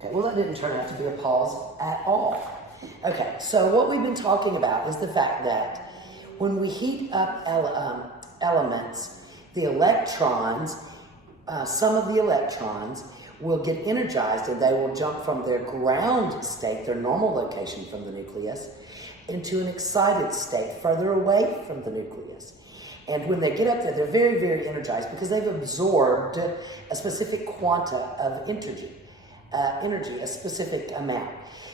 Okay, well that didn't turn out to be a pause at all. Okay, so what we've been talking about is the fact that when we heat up elements, the electrons, some of the electrons will get energized and they will jump from their ground state, their normal location from the nucleus, into an excited state further away from the nucleus. And when they get up there, they're very, very energized because they've absorbed a specific quanta of energy, a specific amount.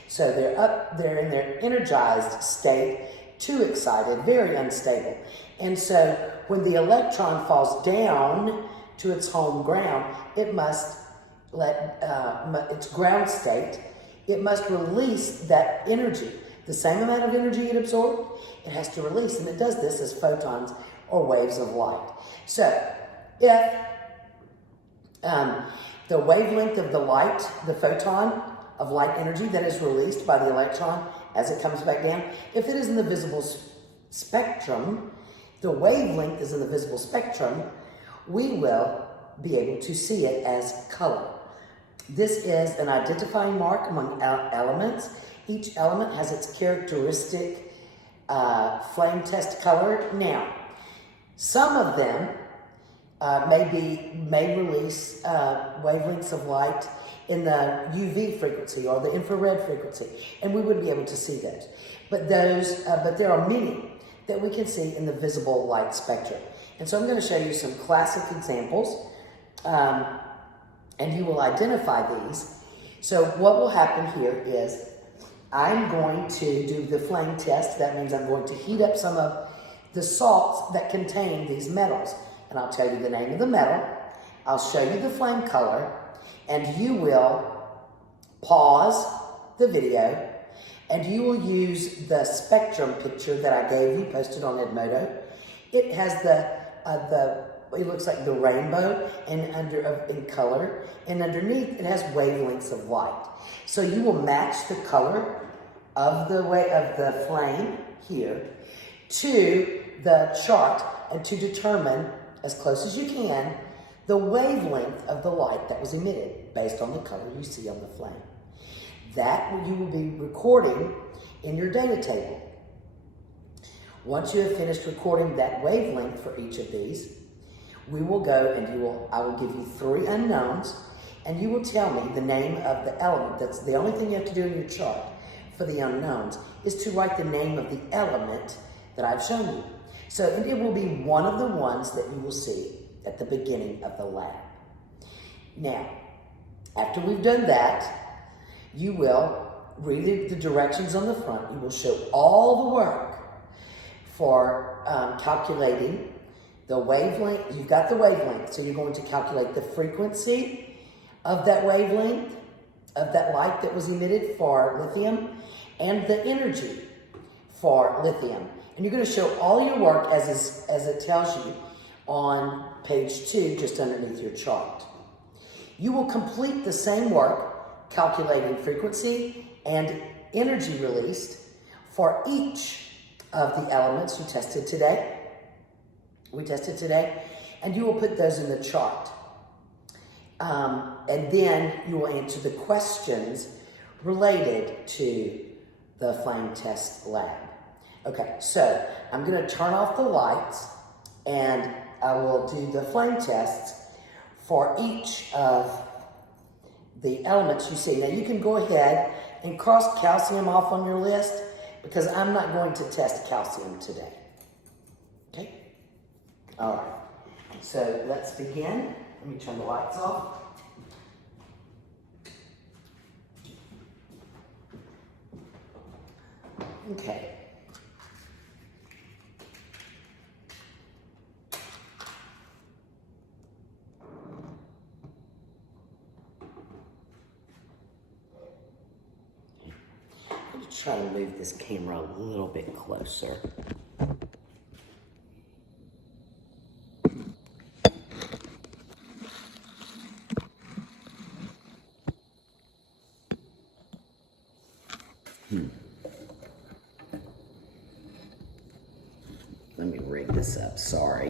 So they're up there in their energized state, too excited, very unstable. And so when the electron falls down to its home ground, it must let its ground state, it must release that energy. The same amount of energy it absorbed, it has to release, and it does this as photons or waves of light. So if the wavelength of the light, the photon of light energy that is released by the electron as it comes back down, if it is in the visible spectrum, the wavelength is in the visible spectrum, we will be able to see it as color. This is an identifying mark among elements. Each element has its characteristic flame test color. Now, some of them may release wavelengths of light in the UV frequency or the infrared frequency, and we wouldn't be able to see those. But there are many that we can see in the visible light spectrum. And so I'm going to show you some classic examples, and you will identify these. So what will happen here is I'm going to do the flame test. That means I'm going to heat up some of the salts that contain these metals. And I'll tell you the name of the metal. I'll show you the flame color, and you will pause the video, and you will use the spectrum picture that I gave you, posted on Edmodo. It has it looks like the rainbow in color, and underneath it has wavelengths of light. So you will match the color of the flame here to the chart, and to determine as close as you can the wavelength of the light that was emitted based on the color you see on the flame. That you will be recording in your data table. Once you have finished recording that wavelength for each of these, we will go and I will give you 3 unknowns, and you will tell me the name of the element. That's the only thing you have to do in your chart for the unknowns, is to write the name of the element that I've shown you. So it will be one of the ones that you will see at the beginning of the lab. Now, after we've done that, you will read the directions on the front. You will show all the work for calculating the wavelength. You've got the wavelength, so you're going to calculate the frequency of that wavelength, of that light that was emitted for lithium, and the energy for lithium. And you're going to show all your work as it tells you on page 2, just underneath your chart. You will complete the same work calculating frequency and energy released for each of the elements we tested today, and you will put those in the chart. And then you will answer the questions related to the flame test lab. Okay, so I'm going to turn off the lights, and I will do the flame tests for each of the elements you see. Now you can go ahead and cross calcium off on your list, because I'm not going to test calcium today. Okay? All right. So let's begin. Let me turn the lights off. Okay. I'm going to try to move this camera a little bit closer. Let me rig this up, sorry.